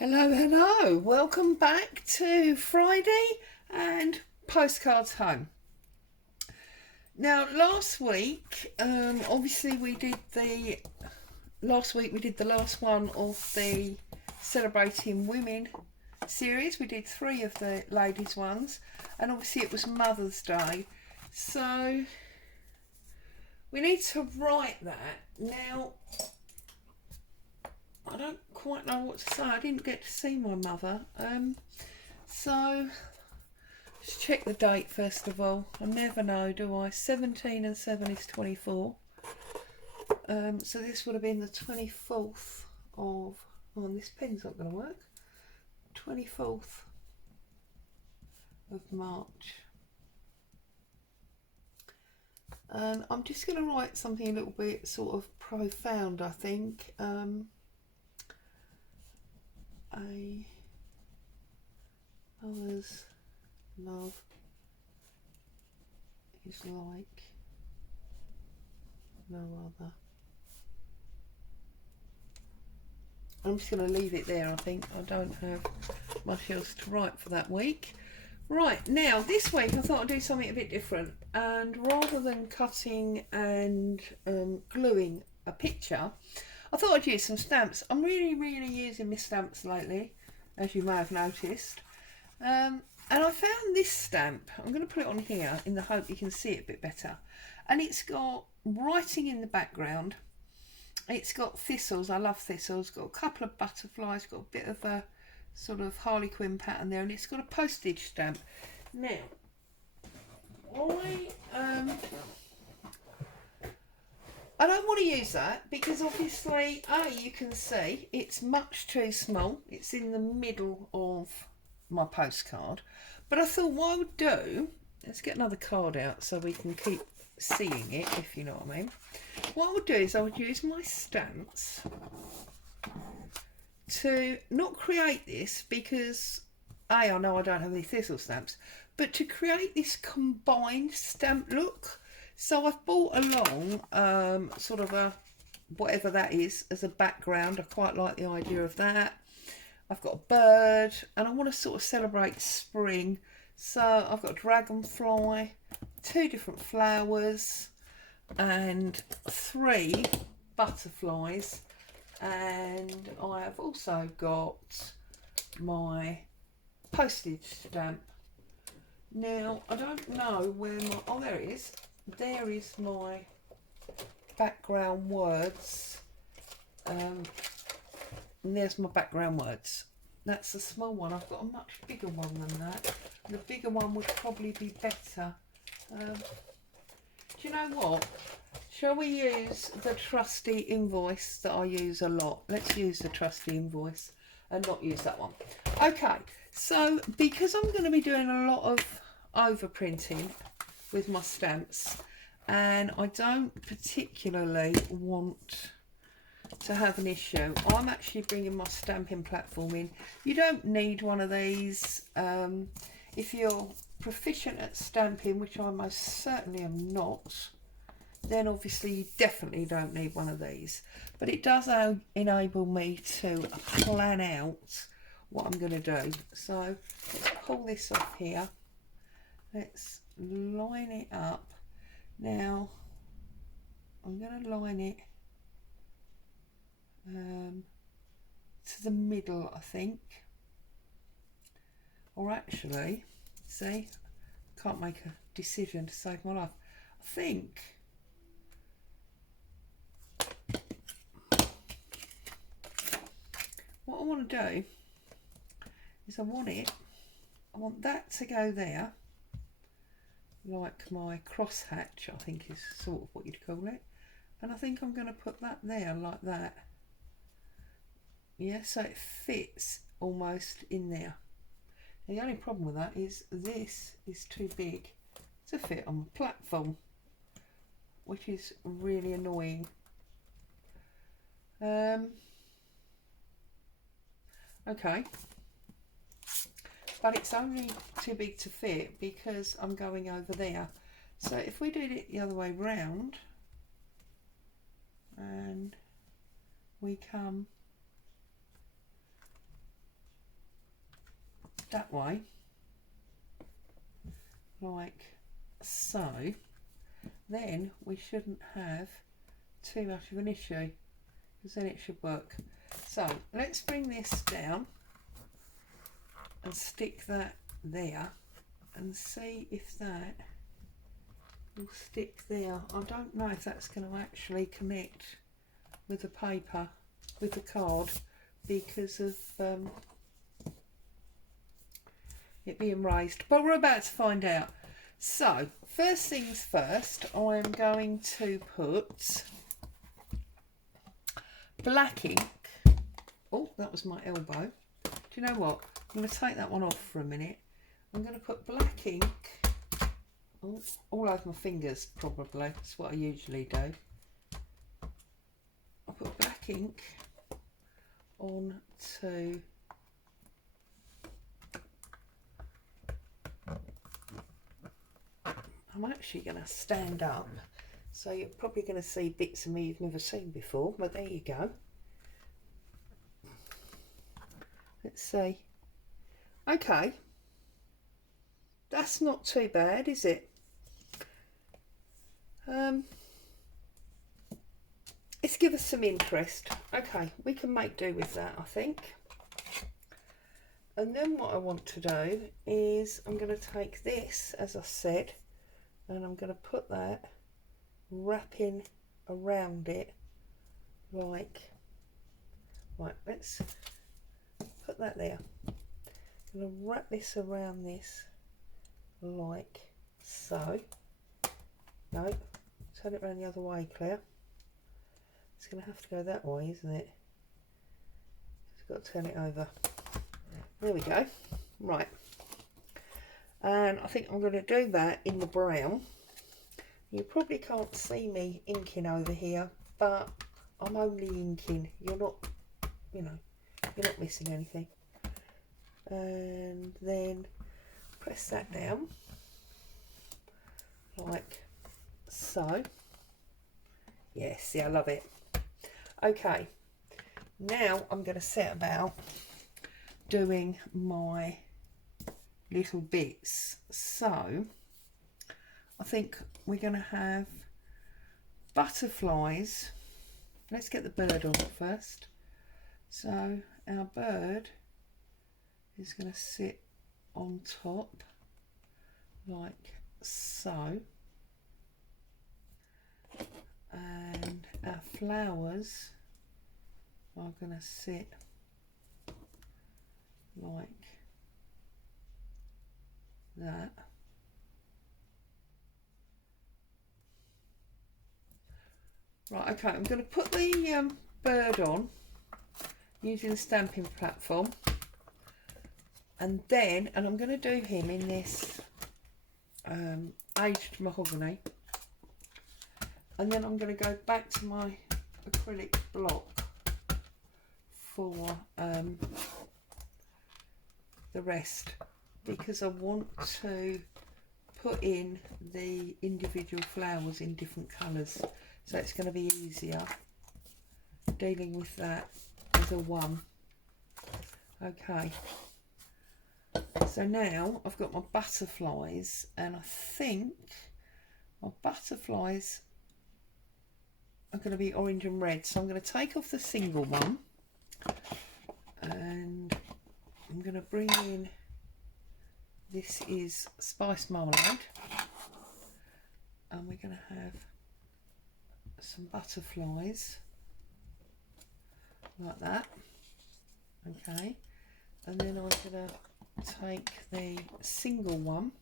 Hello, hello. Welcome back to Friday and Postcards Home. Now, obviously we did the last week we did the last one of the Celebrating Women series. We did 3 of the ladies ones, and obviously it was Mother's Day. So we need to write that. Now, I don't quite know what to say. I didn't get to see my mother. So let's check the date first of all. I never know, do I? 17 and 7 is 24. So this would have been the 24th of... Oh, and this pen's not going to work. 24th of March. And I'm just going to write something a little bit sort of profound, I think. A mother's love is like no other. I'm just going to leave it there, I think. I don't have much else to write for that week. Right, now this week I thought I'd do something a bit different, and rather than cutting and gluing a picture, I thought I'd use some stamps. I'm really using my stamps lately, as you may have noticed. And I found this stamp. I'm going to put it on here in the hope you can see it a bit better. And it's got writing in the background. It's got thistles. I love thistles. Got a couple of butterflies. Got a bit of a sort of Harlequin pattern there. And it's got a postage stamp. Now, I don't want to use that because obviously, you can see it's much too small. It's in the middle of my postcard. But I thought what I would do, let's get another card out so we can keep seeing it, if you know what I mean. What I would do is I would use my stamps to not create this because I know I don't have any thistle stamps, but to create this combined stamp look. So I've brought along sort of a whatever that is as a background. I quite like the idea of that. I've got a bird and I want to sort of celebrate spring. So I've got a dragonfly, 2 different flowers and 3 butterflies, and I have also got my postage stamp. Now I don't know where my, there it is. There is my background words, and there's my background words. That's a small one. I've got a much bigger one than that. The bigger one would probably be better. Do you know what? Shall we use the trusty invoice that I use a lot? Let's use the trusty invoice and not use that one. Okay, so because I'm going to be doing a lot of overprinting with my stamps, and I don't particularly want to have an issue, I'm actually bringing my stamping platform in. You don't need one of these if you're proficient at stamping, which I most certainly am not. Then obviously you definitely don't need one of these, but it does enable me to plan out what I'm going to do. So let's pull this off here. Let's line it up. Now I'm going to line it to the middle, I think. Or actually, see, can't make a decision to save my life. I think what I want to do is I want that to go there, like my crosshatch, I think is sort of what you'd call it. And I think I'm going to put that there like that. Yeah, so it fits almost in there. And the only problem with that is this is too big to fit on the platform, which is really annoying. Okay, but it's only too big to fit because I'm going over there. So if we did it the other way round and we come that way, like so, then we shouldn't have too much of an issue, because then it should work. So let's bring this down and stick that there and see if that will stick there. I don't know if that's going to actually connect with the paper, with the card, because of it being raised, but we're about to find out. So first things first, I'm going to put black ink. Oh, that was my elbow. Do you know what? I'm going to take that one off for a minute. I'm going to put black ink all over my fingers, probably. That's what I usually do. I'll put black ink on to I'm actually going to stand up, so you're probably going to see bits of me you've never seen before, but there you go. Let's see. Okay, that's not too bad, is it? Let's give us some interest. Okay, we can make do with that, I think. And then what I want to do is I'm going to take this, as I said, and I'm going to put that wrapping around it like, right, let's put that there. I'm going to wrap this around this like so. No, turn it around the other way, Claire. It's going to have to go that way, isn't it? Just got to turn it over. There we go. Right. And I think I'm going to do that in the brown. You probably can't see me inking over here, but I'm only inking. You're not, you know, you're not missing anything. And then press that down like so. Yes, see, I love it. Okay, now I'm going to set about doing my little bits. So I think we're going to have butterflies. Let's get the bird on first. So our bird is going to sit on top like so, and our flowers are going to sit like that. Right, okay, I'm going to put the bird on using the stamping platform, and I'm going to do him in this aged mahogany, and then I'm going to go back to my acrylic block for the rest, because I want to put in the individual flowers in different colours, so it's going to be easier dealing with that as a one. Okay, so now I've got my butterflies, and I think my butterflies are going to be orange and red, so I'm going to take off the single one, and I'm going to bring in, this is spiced marmalade, and we're going to have some butterflies like that. Okay, and then I'm going to take the single one.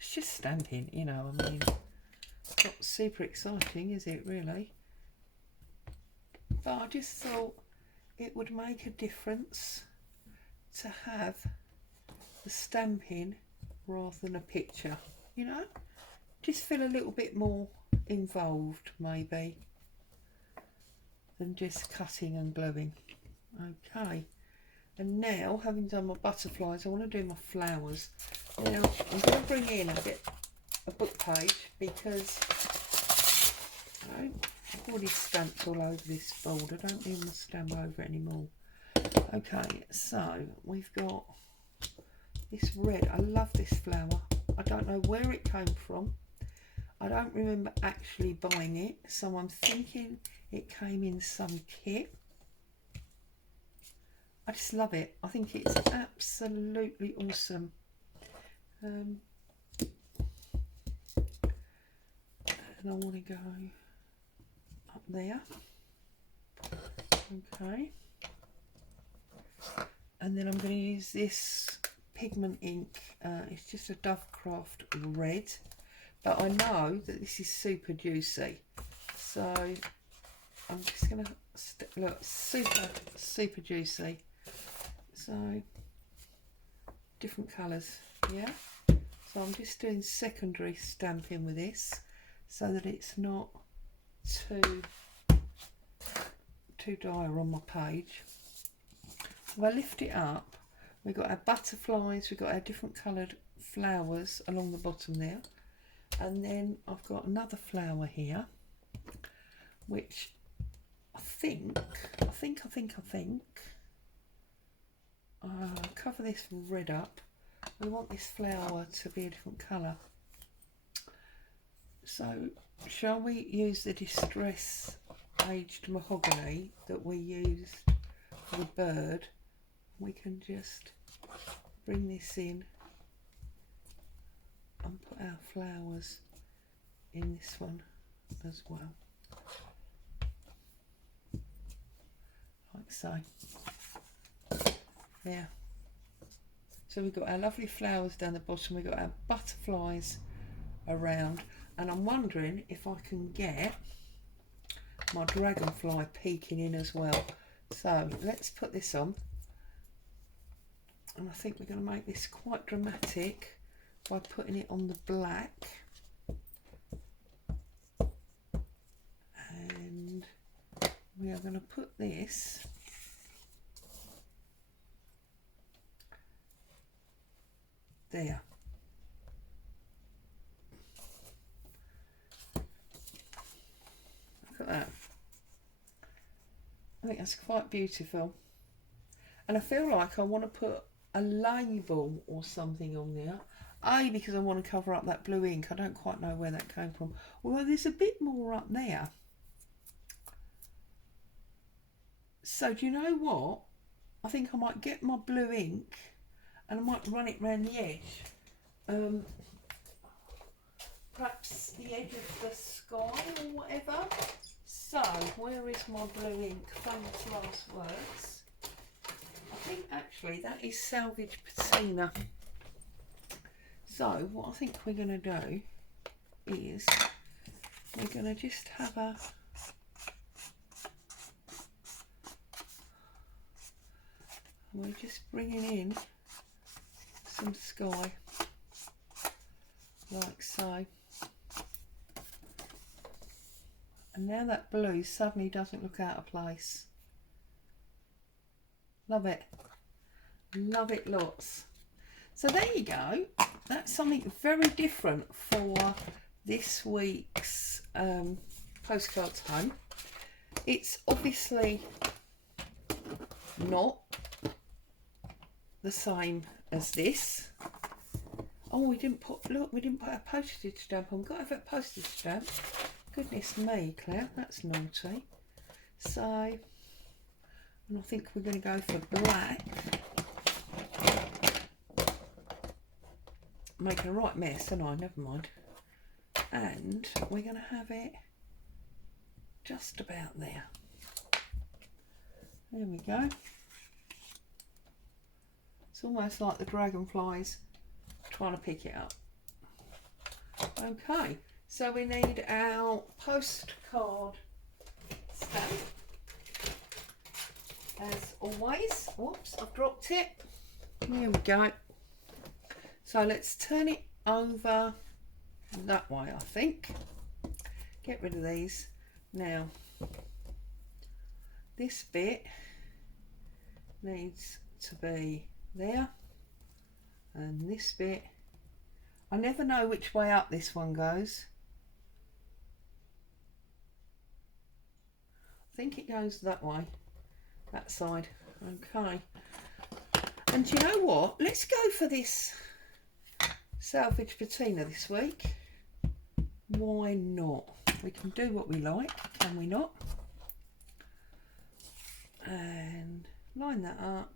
It's just stamping, you know, I mean, it's not super exciting, is it really? But I just thought it would make a difference to have the stamping rather than a picture, you know, just feel a little bit more involved maybe than just cutting and gluing. Okay, and now having done my butterflies, I want to do my flowers. Now I'm going to bring in a book page, because I've already stamped all over this board. I don't even stamp over it anymore. Okay, so we've got this red. I love this flower. I don't know where it came from. I don't remember actually buying it, so I'm thinking it came in some kit. I just love it. I think it's absolutely awesome. And I want to go up there. Okay. And then I'm going to use this pigment ink. It's just a Dovecraft red. But I know that this is super juicy. So I'm just going to look, super juicy. So different colours, yeah. So I'm just doing secondary stamping with this so that it's not too dire on my page. If I lift it up, we've got our butterflies, we've got our different coloured flowers along the bottom there, and then I've got another flower here, which I think cover this red up. We want this flower to be a different colour. So shall we use the Distress Aged Mahogany that we used for the bird? We can just bring this in and put our flowers in this one as well, like so. Yeah. So we've got our lovely flowers down the bottom, we've got our butterflies around, and I'm wondering if I can get my dragonfly peeking in as well. So let's put this on, and I think we're going to make this quite dramatic by putting it on the black, and we are going to put this there. Look at that. I think that's quite beautiful, and I feel like I want to put a label or something on there, because I want to cover up that blue ink. I don't quite know where that came from, although there's a bit more up there. So do you know what, I think I might get my blue ink and I might run it around the edge, perhaps the edge of the sky or whatever. So where is my blue ink? Famous last words. I think actually that is Salvage Patina. So what I think we're going to do is we're going to just have a we're just bringing in some sky like so, and now that blue suddenly doesn't look out of place. Love it lots. So there you go, that's something very different for this week's postcards home. It's obviously not the same as this. Oh, we didn't put a postage stamp on. Got to have a postage stamp. Goodness me, Claire, that's naughty. So, and I think we're going to go for black. Making a right mess, and I never mind. And we're going to have it just about there. There we go. It's almost like the dragonflies trying to pick it up. Okay, so we need our postcard stamp. As always, whoops, I've dropped it. Here we go. So let's turn it over that way, I think. Get rid of these. Now, this bit needs to be there, and this bit, I never know which way up this one goes. I think it goes that way, that side. Okay, And you know what? Let's go for this salvage patina this week. Why not? We can do what we like, can we not? And line that up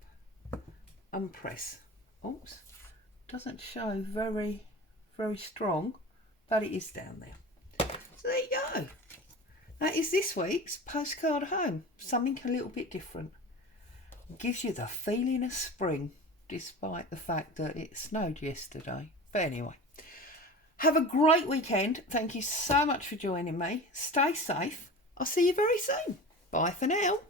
and press. Oops, doesn't show very strong, but it is down there. So there you go. That is this week's postcard home. Something a little bit different. Gives you the feeling of spring, despite the fact that it snowed yesterday. But anyway, have a great weekend. Thank you so much for joining me. Stay safe. I'll see you very soon. Bye for now.